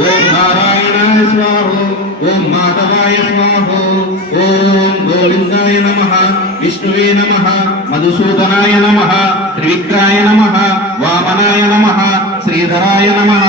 ఓం నారాయణాయ స్వాహ, ఓం మాధవాయ స్వాహ, ఓం గోవిందాయ నమః, విష్ణువే నమః, మధుసూదనాయ నమః, త్రివిక్రాయ నమః, వామనాయ నమః, శ్రీధరాయ నమః,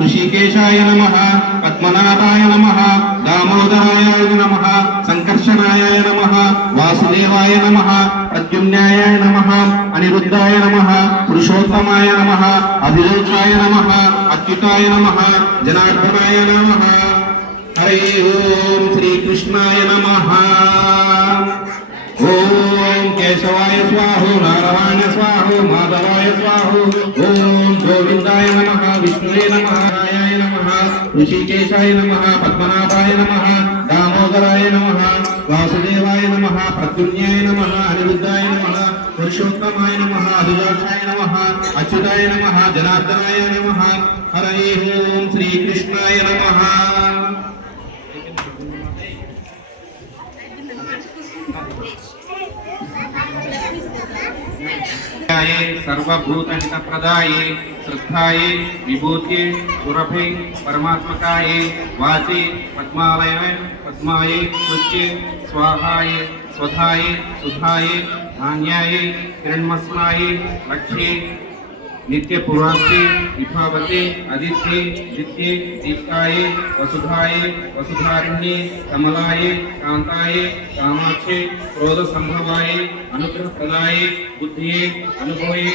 ఋషికేశాయ నమః, పద్మనాభాయ నమః, దామోదరాయ నమః, సంకర్షణాయ నమః, వాసుదేవాయ నమః, ప్రద్యుమ్నాయ నమః, అనిరుద్ధాయ నమః, పురుషోత్తమాయ నమః, అభిలేఖాయ నమః, అచ్యుతాయ నమః, జనార్దనాయ నమః. హరి ఓం శ్రీకృష్ణాయ నమః. ఓం కేశవాయ స్వాహ, నారాయణ స్వాహ, మాధవాయ స్వాహ, ఓం గోవిందాయ నమః, విష్ణువే నమః, నమః, ఋషికేశాయ నమః, పద్మనాభాయ నమః, దామోదరాయ నమః, వాసుదేవాయ నమః, ప్రద్యుమ్నాయ నమః, అనిరుద్ధాయ నమః, పురుషోత్తమాయ నమః, అభిలాషాయ నమః, అచ్యుతాయ నమః, జనార్దనాయ నమః. హరి ఓం శ్రీకృష్ణాయ నమః. सर्वभूतहित प्रदाये श्रद्धाये विभूते सुरभे परमात्मकाये वाचे पद्मालय पद्माये स्वच्छे स्वाहाये स्वधाये सुधाये धान्याये हिरण्मस्नाये लक्ष्ये नित्य पुरास्ते विभावते आदित्ये दित्ये दीप्ताये वसुधाये वसुधारिण्ये कमलाये कांताये कामाक्षे क्रोध संभवाये अनुग्रह प्रदाये बुद्धिये अनुभवे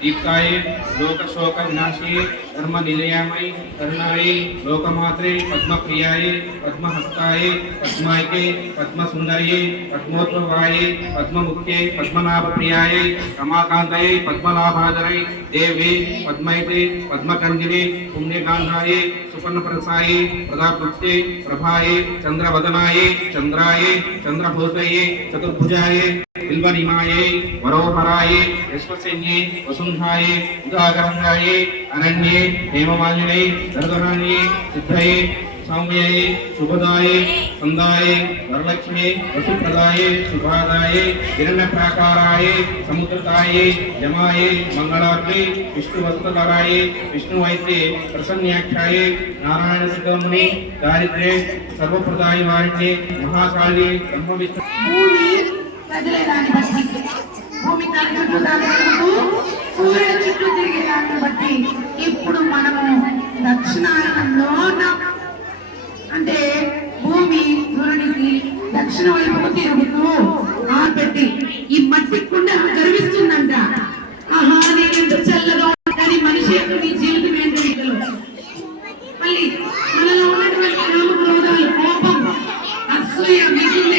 दीप्ताये लोक शोक विनाशिये धर्म निलयामये करुणाये लोकमात्रे पद्मप्रियाये पद्महस्ताये पद्मायके पद्मसुंदर्ये पद्मोद्भवाये पद्ममुख्ये पद्मनाभप्रियाये रमाकांतये पद्मलाभाधरे देवे पद्मयते पद्मकंजने पुण्यकांताये सुपर्णप्रसाये प्रदापुत्ये प्रभाये चंद्रवदनाये चंद्राये चंद्रभूतये चतुर्भुजाये बिल्वनिमाये वरोहराये यशस्सेन्ये वसुंधाये उदागरंगाये अनन्ये हेममालिने दर्दनान्ये सिद्धये सौम्याये शुभदाये संदाये वरलक्ष्मी वसुप्रदाये शुभादाये हिरण्यप्राकाराये समुद्रताये जमाये मंगलाग्रे विष्णुवस्तधराये विष्णुवैत्ये प्रसन्याख्याये नारायण सिद्धमुनि दारिद्र्ये सर्वप्रदाय वारिण्ये महाकाली ब्रह्मविष्णु కదిలేదాన్ని బట్టి భూమి చుట్టూ సూర్యుడు చుట్టూ తిరిగేదాన్ని బట్టి ఇప్పుడు మనము దక్షిణాయనంలో ఉన్నాం. అంటే భూమి సూర్యుడికి దక్షిణ వైపుకు తిరుగుతూ పెట్టి ఈ మట్టి కుండ గర్విస్తుందంట. ఆహా నేనెంత చల్లగా కానీ మనిషి యొక్క నీ జీవితం ఏంటో మళ్ళీ మనలో ఉన్నటువంటి కామ క్రోధాలు కోపం అసూయ మిగిలిన